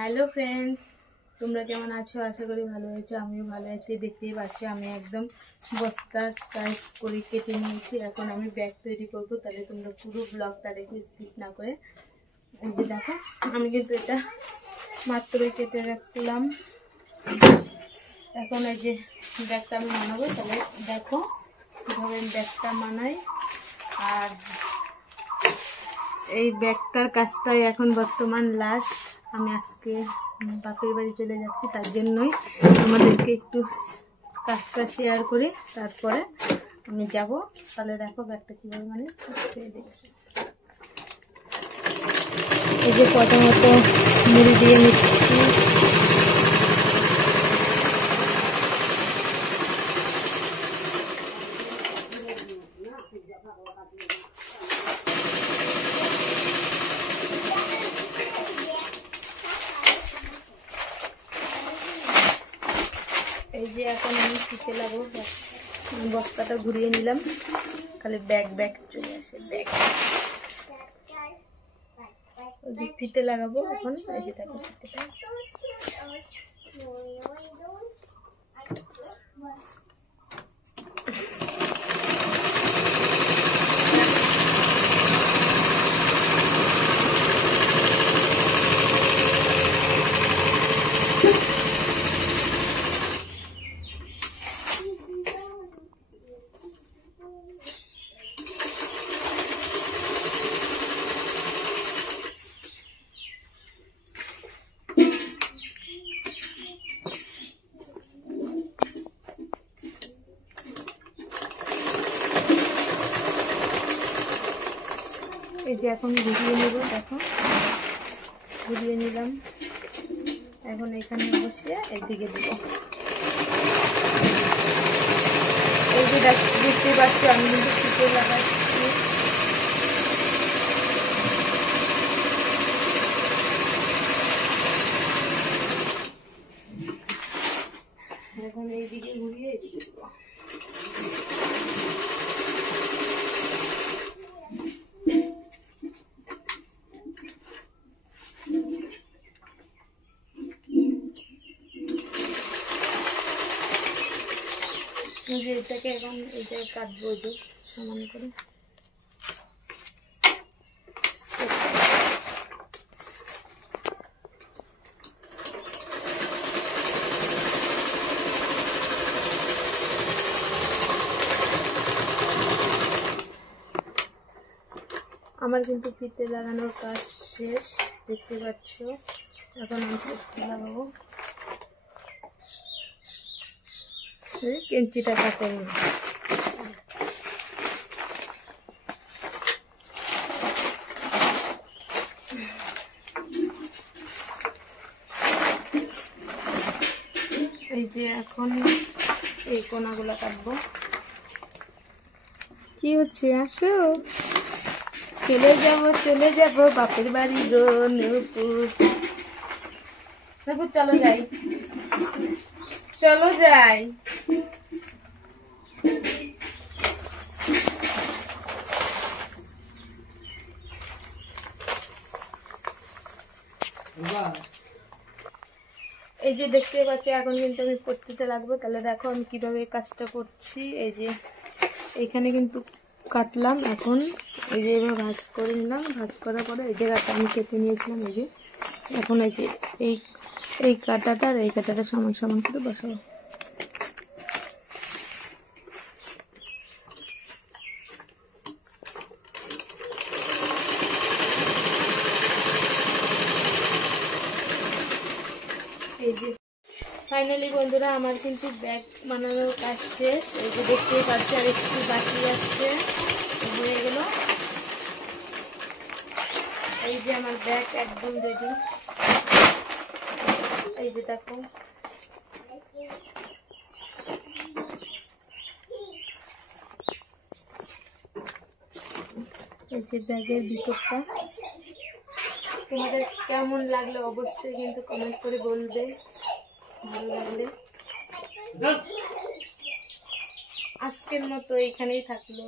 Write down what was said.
Hello friends, তোমরা কেমন আছো? আশা করি ভালো আছো। আমিও ভালো আছি। দেখতেই পাচ্ছ আমি একদম বস্তা সাইজ করে কেটে নিয়েছি। এখন আমি ব্যাগ তৈরি করব, তাহলে তোমরা পুরো ব্লগটা দেখো স্কিপ না করে। এই যে দেখো, আমি কিন্তু এটা মাত্রই কেটে রাখলাম। এখন এই যে ব্যাগটা আমি বানাবো, তাহলে দেখো কীভাবে ব্যাগটা বানাই। আর এই ব্যাগটার কাজটাই এখন বর্তমান লাস্ট। আমি আজকে বাপের বাড়ি চলে যাচ্ছি, তার জন্যই আমাদেরকে একটু কাজটা শেয়ার করি, তারপরে আমি যাব। তাহলে দেখো ব্যাগটা কীভাবে মানে দেখছি। এই যে প্রথমত মুড়ি দিয়ে নিচ্ছি। এই যে এখন আমি ফিতে লাগাবো, বস্তাটা ঘুরিয়ে নিলাম, খালি ব্যাগ চলে আসে। ব্যাগ ফিতে লাগাবো এখন। এই যে দেখো ফিতেটা, এই যে এখন ঘুরিয়ে নেব। দেখো ঘুরিয়ে নিলাম। এখন এখানে বসিয়ে এইদিকে দেব। এই যে দেখতে পাচ্ছি আমি কিন্তু ফিতে লাগাচ্ছি। এখন এইদিকে ঘুরিয়ে এইদিকে দেব। যে এটাকে এখন এইটাকে কাটবো যে সমান করে। আমার কিন্তু ফিতে লাগানোর কাজ শেষ, দেখতে পাচ্ছ। এখন আমি ফিতে লাগাবো। কেঞ্চিটা কাটে না। এই যে এখন এই কোনাগুলো কাটবো। কি হচ্ছে? আসো, চলে যাব বাপের বাড়ি গো নূপুর। চলো যাই, চলো যাই। এই যে দেখতে পাচ্ছি এখন কিন্তু আমি পট্টিতে লাগবো। তাহলে দেখো আমি কিভাবে কাজটা করছি। এই যে এইখানে কিন্তু কাটলাম। এখন এই যে এবার ভাঁজ করে নিলাম। ভাঁজ করার পরে এই জায়গাটা আমি কেটে নিয়েছিলাম। এই যে এখন এই যে এই কাঁটাটা আর এই কাঁটাটা সমান সমান করে বসাবো। এই যে ফাইনালি বন্ধুরা আমার কিন্তু ব্যাগ বানানোর কাজ শেষ। এই যে দেখতেই পাচ্ছি আর একটু বাকি আছে, হয়ে গেল। এই যে আমার ব্যাগ একদম রেডি। এই যে দেখো, এই যে ব্যাগের ভিতরটা। তোমাদের কেমন লাগলো অবশ্যই কিন্তু কমেন্ট করে বলবে। ভালো লাগলে আজকের মতো এইখানেই থাকলো।